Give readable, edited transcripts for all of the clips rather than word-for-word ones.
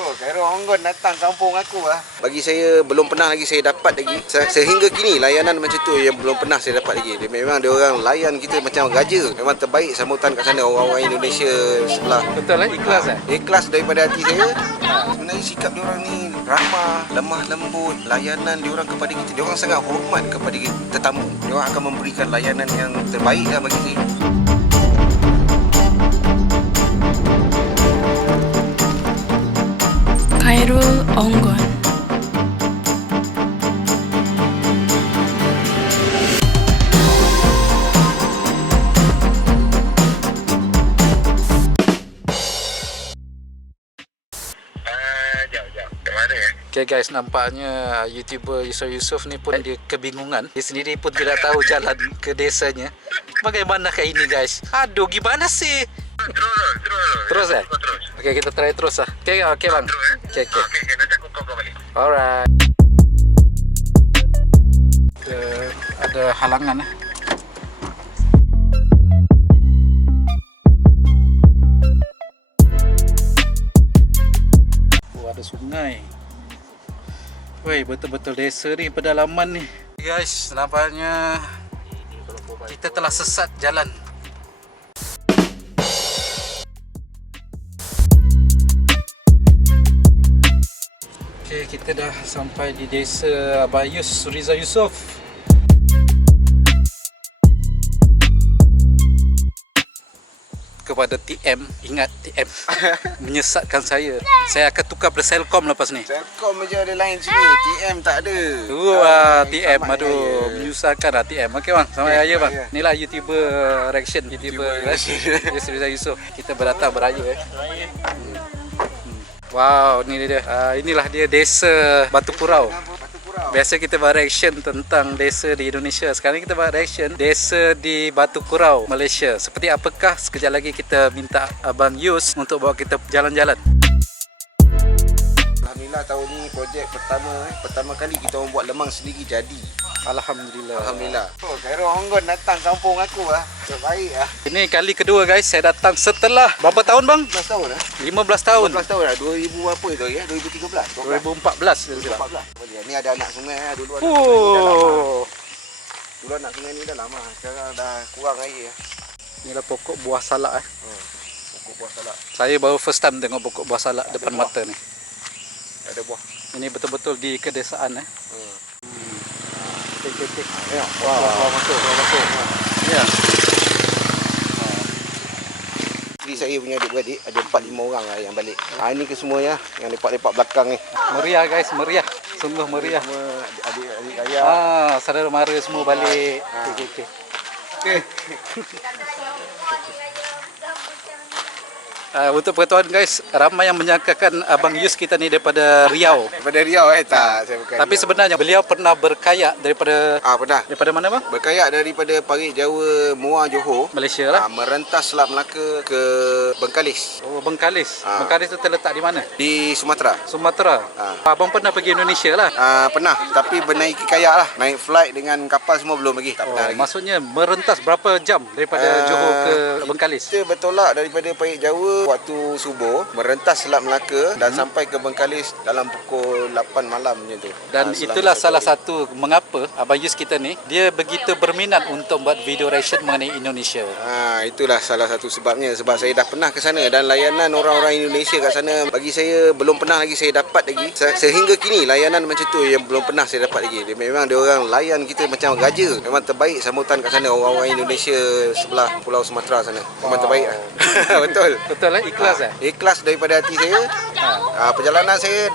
Oh, Khairul Onggon datang kampung aku lah. Bagi saya belum pernah lagi saya dapat lagi. Sehingga kini layanan macam tu yang belum pernah saya dapat lagi. Memang dia orang layan kita macam raja. Memang terbaik sambutan kat sana orang-orang Indonesia sebelah. Betul ikhlas Ikhlas daripada hati saya. Sebenarnya sikap dia orang ni ramah, lemah lembut, layanan dia orang kepada kita. Dia orang sangat hormat kepada tetamu. Dia orang akan memberikan layanan yang terbaik lah bagi saya. Khairul Onggon. Okay guys, nampaknya YouTuber Yusof ni pun dia kebingungan. Dia sendiri pun tidak tahu jalan ke desanya. Bagaimana kayak ini guys? Aduh, gimana sih? Terus ya? Okay, kita try terus lah. Okay bang. Okay. Nanti aku call kau balik. Alright. Ada halangan lah. Ada sungai. Woi, betul-betul desa ni, pedalaman ni. Guys, nampaknya kita telah sesat jalan. Okay, kita dah sampai di desa Abayus Riza Yusof. Kepada TM, ingat TM menyesatkan saya. Saya akan tukar pada Selcom lepas ni. Selcom aja ada lain sini, TM tak ada. Wah, TM, aduh, menyusahkan lah TM. Okey bang, selamat raya bang. Inilah YouTuber reaction, YouTuber Riza Yusof. Kita berdatang beraya Wow, ni dia. Inilah dia desa Batu Purau. Biasa kita buat reaction tentang desa di Indonesia. Sekarang kita buat reaction desa di Batu Purau, Malaysia. Seperti apakah? Sekejap lagi kita minta Abang Yus untuk bawa kita jalan-jalan. Alhamdulillah tahun ni projek pertama kali kita orang buat lemang sendiri jadi. Alhamdulillah. Oh, Khairul Onggon datang kampung aku lah. Terbaik lah. Ini kali kedua guys saya datang setelah berapa tahun bang? 15 tahun lah. 15 tahun. 15 tahun lah. 2000 apa tu ya? 2013. 2014 dia 2014. Ni ada anak sungai lah. Dulu anak sungai ni dah lama. Sekarang dah kurang air lah. Inilah pokok buah salak Pokok buah salak. Saya baru first time tengok pokok buah salak depan buah. mata ni. Ada buah. Ini betul-betul di kedesaan Okay. Ya, buah masuk. Ya. Jadi saya punya adik-beradik ada 4-5 orang lah yang balik. Ini ke semuanya yang lepak-lepak belakang ni. Meriah guys, meriah. Sungguh meriah. Semua adik-adik ayah. Saudara mara semua balik. Okey. Untuk pengetahuan guys, ramai yang menyangkakan Abang Yus kita ni daripada Riau. Daripada Riau tak, saya bukan. Tapi Riau. sebenarnya beliau pernah berkayak daripada Pernah. daripada mana bang? Berkayak daripada Parit Jawa, Muar, Johor. Malaysia lah. Merentas Selat Melaka ke Bengkalis. Oh, Bengkalis. Bengkalis tu terletak di mana? Di Sumatera. Sumatera. Abang pernah pergi Indonesia lah. Pernah, tapi bernaiki kayak lah. Naik flight dengan kapal semua belum lagi. Tak pernah lagi. Maksudnya merentas berapa jam daripada Johor ke Bengkalis? Kita bertolak daripada Parit Jawa waktu subuh, merentas Selat Melaka dan sampai ke Bengkalis dalam pukul 8 malam macam tu. Dan itulah salah satu mengapa Abang Yus kita ni dia begitu berminat untuk buat video reaction mengenai Indonesia. Itulah salah satu sebabnya, sebab saya dah pernah ke sana dan layanan orang-orang Indonesia kat sana bagi saya belum pernah lagi saya dapat lagi. Sehingga kini layanan macam tu yang belum pernah saya dapat lagi. Memang dia orang layan kita macam raja. Memang terbaik sambutan kat sana orang-orang Indonesia sebelah Pulau Sumatera sana. Memang terbaik lah. Betul Ikhlas ikhlas daripada hati saya. Perjalanan saya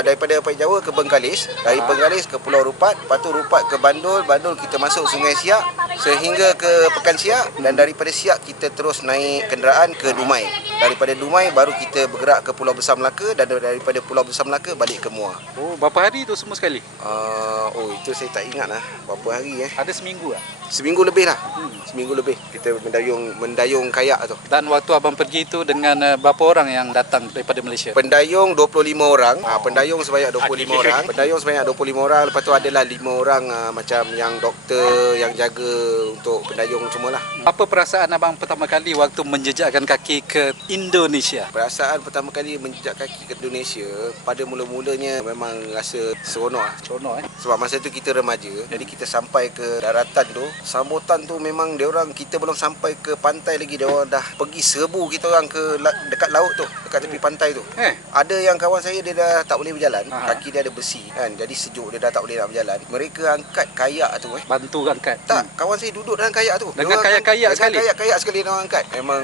daripada Parit Jawa ke Bengkalis, dari Bengkalis ke Pulau Rupat, lepas tu Rupat ke Bandul, Bandul kita masuk Sungai Siak sehingga ke Pekan Siak, dan daripada Siak kita terus naik kenderaan ke Dumai. Daripada Dumai baru kita bergerak ke Pulau Besar Melaka, dan daripada Pulau Besar Melaka balik ke Muar. Oh, berapa hari tu semua sekali? Itu saya tak ingat lah berapa hari. Ada seminggu lah? Seminggu lebih lah. Seminggu lebih kita mendayung kayak tu. Dan waktu abang pergi tu dengan berapa orang yang datang daripada Malaysia? Pendayung 25 orang. Pendayung sebanyak 25 orang. Pendayung sebanyak 25 orang. Lepas tu adalah 5 orang macam yang doktor yang jaga untuk pendayung semualah. Apa perasaan abang pertama kali waktu menjejakkan kaki ke Indonesia? Perasaan pertama kali menjejak kaki ke Indonesia, pada mula-mulanya memang rasa seronok lah. Seronok Sebab masa tu kita remaja, jadi kita sampai ke daratan tu, sambutan tu memang dia orang, kita belum sampai ke pantai lagi, dia orang dah pergi serbu kita orang ke dekat laut tu, dekat tepi pantai tu. Ada yang kawan saya dia dah tak boleh berjalan, kaki dia ada besi kan, jadi sejuk dia dah tak boleh nak berjalan. Mereka angkat kayak tu Bantu angkat? Tak, kawan saya duduk dalam kayak tu. Dengan kayak-kayak sekali? Kayak sekali dia orang angkat. Memang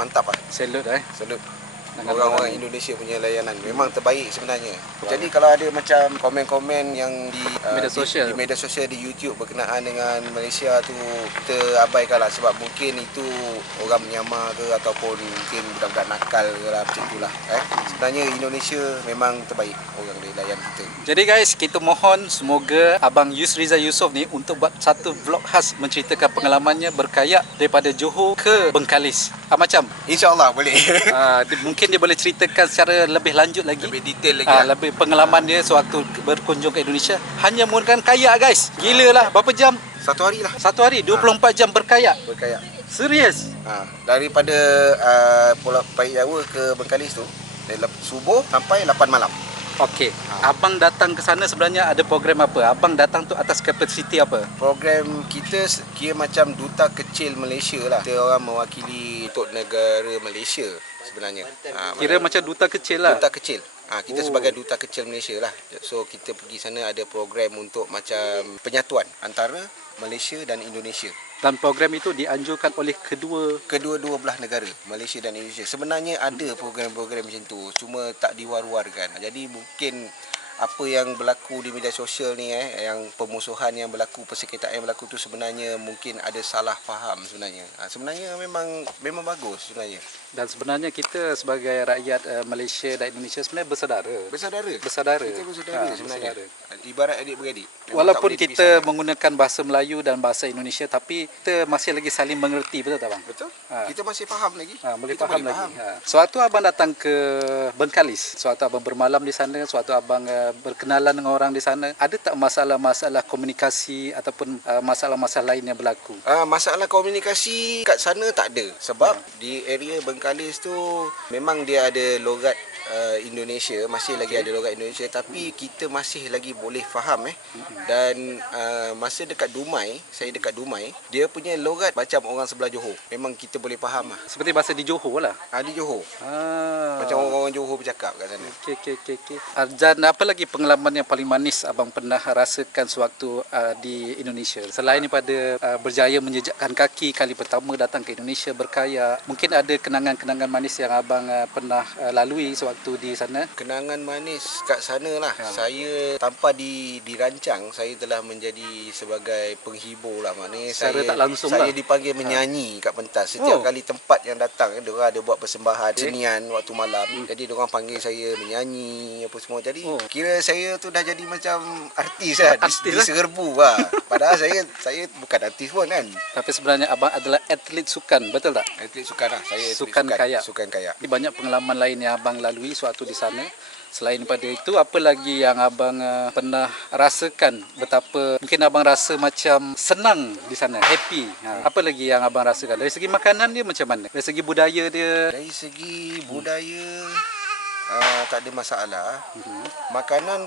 mantap lah. Salut Salut. Orang-orang Indonesia punya layanan memang terbaik sebenarnya. Jadi kalau ada macam komen-komen yang di media sosial di YouTube berkenaan dengan Malaysia tu, kita abaikanlah sebab mungkin itu orang menyamar ke ataupun mungkin budak-budak nakal ke lah, macam itulah. Sebenarnya Indonesia memang terbaik orang dia layan kita. Jadi guys, kita mohon semoga Abang Yusriza Yusof ni untuk buat satu vlog khas menceritakan pengalamannya berkayak daripada Johor ke Bengkalis. Macam InsyaAllah boleh. Mungkin dia boleh ceritakan secara lebih lanjut lagi, lebih detail lagi lebih pengalaman dia sewaktu berkunjung ke Indonesia hanya menggunakan kayak guys. Gila lah, berapa jam? Satu hari lah. Satu hari 24 jam berkayak. Serius? Daripada Pulau Paik Jawa ke Bengkalis tu dari subuh sampai 8 malam. Okey. Abang datang ke sana sebenarnya ada program apa? Abang datang tu atas kapasiti apa? Program kita kira macam duta kecil Malaysia lah. Kita orang mewakili untuk negara Malaysia sebenarnya. Kira macam duta kecil lah. Duta kecil. Kita sebagai duta kecil Malaysia lah. So kita pergi sana ada program untuk macam penyatuan antara Malaysia dan Indonesia. Dan program itu dianjurkan oleh kedua-dua belah negara, Malaysia dan Indonesia. Sebenarnya ada program-program macam tu, cuma tak diwar-warkan. Jadi mungkin apa yang berlaku di media sosial ni yang pemusuhan yang berlaku, persekitaran yang berlaku tu sebenarnya mungkin ada salah faham sebenarnya. Sebenarnya memang bagus sebenarnya. Dan sebenarnya kita sebagai rakyat Malaysia dan Indonesia sebenarnya bersaudara. Kita bersaudara sebenarnya. Ibarat adik-beradik. Walaupun kita menggunakan bahasa Melayu dan bahasa Indonesia, tapi kita masih lagi saling mengerti, betul tak bang? Betul. Kita masih faham lagi. Boleh faham lagi. Sewaktu abang datang ke Bengkalis, sewaktu abang bermalam di sana, sewaktu abang berkenalan dengan orang di sana, ada tak masalah-masalah komunikasi ataupun masalah-masalah lain yang berlaku? Masalah komunikasi kat sana tak ada. Sebab di area Bengkalis tu memang dia ada logat Indonesia, masih lagi ada logat Indonesia, tapi kita masih lagi boleh faham dan masa dekat Dumai, saya dekat Dumai, dia punya logat macam orang sebelah Johor. Memang kita boleh faham lah. Seperti bahasa di Johor lah. Di Johor. Macam orang-orang Johor bercakap kat sana. Okey. Dan apa lagi pengalaman yang paling manis abang pernah rasakan sewaktu di Indonesia? Selain daripada berjaya menjejakkan kaki kali pertama datang ke Indonesia berkayak, mungkin ada kenangan-kenangan manis yang abang pernah lalui sewaktu di sana? Kenangan manis kat sana lah. Saya tanpa dirancang, saya telah menjadi sebagai penghibur lah. Maknanya secara tak langsung saya dipanggil menyanyi kat pentas. Setiap kali tempat yang datang, diorang ada buat persembahan senian waktu malam. Jadi diorang panggil saya menyanyi apa semua. Jadi kira saya tu dah jadi macam artis lah. Diserbu lah. Padahal saya bukan artis pun kan. Tapi sebenarnya abang adalah atlet sukan, betul tak? Atlet sukan lah. Saya sukan kayak. Banyak pengalaman lain yang abang lalui sewaktu di sana. Selain daripada itu, apa lagi yang abang pernah rasakan, betapa mungkin abang rasa macam senang di sana, happy? Apa lagi yang abang rasakan? Dari segi makanan dia macam mana? Dari segi budaya dia? Dari segi budaya tak ada masalah. Makanan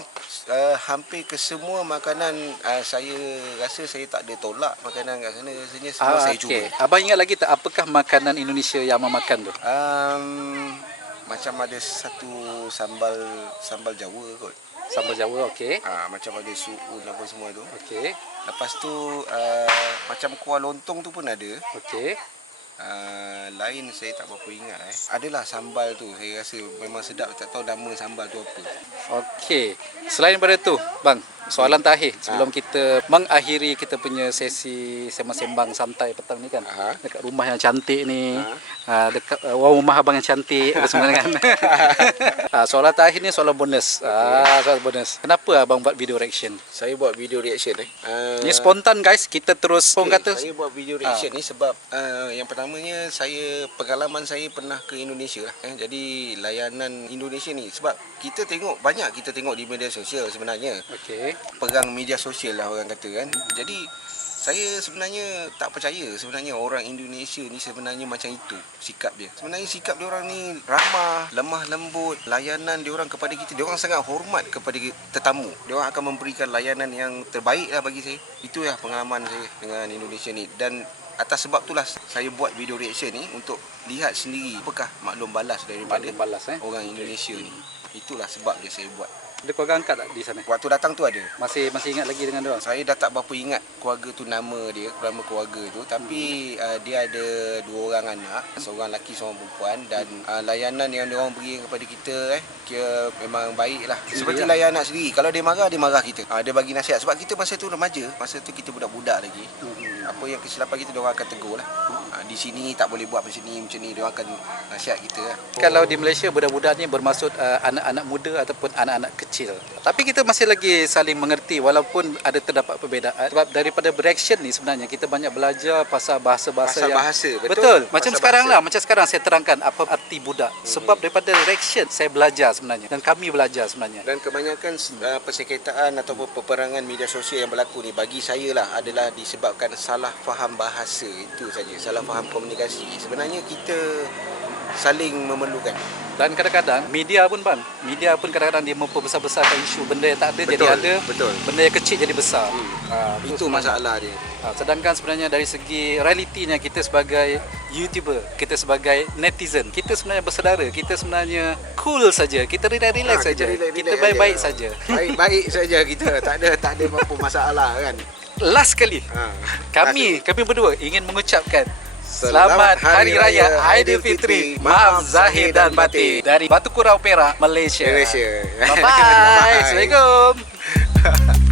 hampir ke semua makanan saya rasa saya tak ada tolak makanan kat sana. Rasanya semua saya cuba. Abang ingat lagi tak apakah makanan Indonesia yang abang makan tu? Macam ada satu sambal Jawa kot. Sambal Jawa, okey. Macam ada suun apa semua tu. Okey. Lepas tu macam kuah lontong tu pun ada. Okey. Lain saya tak berapa ingat. Adalah sambal tu, saya rasa memang sedap. Tak tahu nama sambal tu apa. Okey. Selain daripada tu, bang, Soalan terakhir sebelum kita mengakhiri kita punya sesi sembang-sembang santai petang ni kan. Dekat rumah yang cantik ni. Dekat rumah abang yang cantik apa semua kan. Soalan terakhir ni soalan bonus. Soalan bonus. Kenapa abang buat video reaction? Saya buat video reaction Ni spontan guys, kita terus kata saya buat video reaction ni sebab yang pertamanya pengalaman saya pernah ke Indonesia lah. Jadi layanan Indonesia ni sebab kita tengok di media sosial sebenarnya. okey. Perang media sosial lah orang kata kan. Jadi saya sebenarnya tak percaya sebenarnya orang Indonesia ni sebenarnya macam itu sikap dia. Sebenarnya sikap dia orang ni ramah, lemah lembut, layanan dia orang kepada kita, dia orang sangat hormat kepada tetamu. Dia orang akan memberikan layanan yang terbaik lah bagi saya. Itulah pengalaman saya dengan Indonesia ni, dan atas sebab itulah saya buat video reaction ni untuk lihat sendiri apakah maklum balas daripada orang Indonesia ni. Itulah sebab dia saya buat. Ada keluarga angkat tak di sana? Waktu datang tu ada. Masih ingat lagi dengan dia orang? Saya dah tak berapa ingat keluarga tu nama keluarga tu, tapi dia ada 2 orang anak, seorang lelaki seorang perempuan, dan layanan yang dia orang beri kepada kita kira memang baik lah. Seperti layan anak sendiri. Kalau dia marah kita. Dia bagi nasihat sebab kita masa tu remaja, masa tu kita budak-budak lagi. Apa yang kesilapan kita dia orang akan tegur lah. Di sini tak boleh buat macam ni, dia orang akan nasihat kita lah. Kalau di Malaysia budak-budak ni bermaksud anak-anak muda ataupun anak-anak kecil. Tapi kita masih lagi saling mengerti walaupun ada terdapat perbezaan. Sebab daripada bereaction ni sebenarnya kita banyak belajar pasal bahasa-bahasa yang betul. Macam sekarang lah, macam sekarang saya terangkan apa arti budak. Sebab daripada reaction saya belajar sebenarnya, dan kami belajar sebenarnya. Dan kebanyakan persengketaan ataupun peperangan media sosial yang berlaku ni bagi saya lah adalah disebabkan salah faham bahasa, itu saja. Salah faham komunikasi. Sebenarnya kita saling memerlukan. Dan kadang-kadang media pun kadang-kadang dia memperbesar-besarkan isu, benda yang tak ada jadi ada, benda yang kecil jadi besar. Itu masalah dia. Sedangkan sebenarnya dari segi realitinya kita sebagai YouTuber, kita sebagai netizen, kita sebenarnya bersaudara, kita sebenarnya cool saja, kita relax saja, kita baik-baik saja. Baik-baik saja kita, tak ada apa masalah kan. Last kali, kami berdua ingin mengucapkan Selamat Hari Raya Aidilfitri, maaf zahir dan batin, dari Batu Kurau Perak, Malaysia. Bye-bye. Assalamualaikum.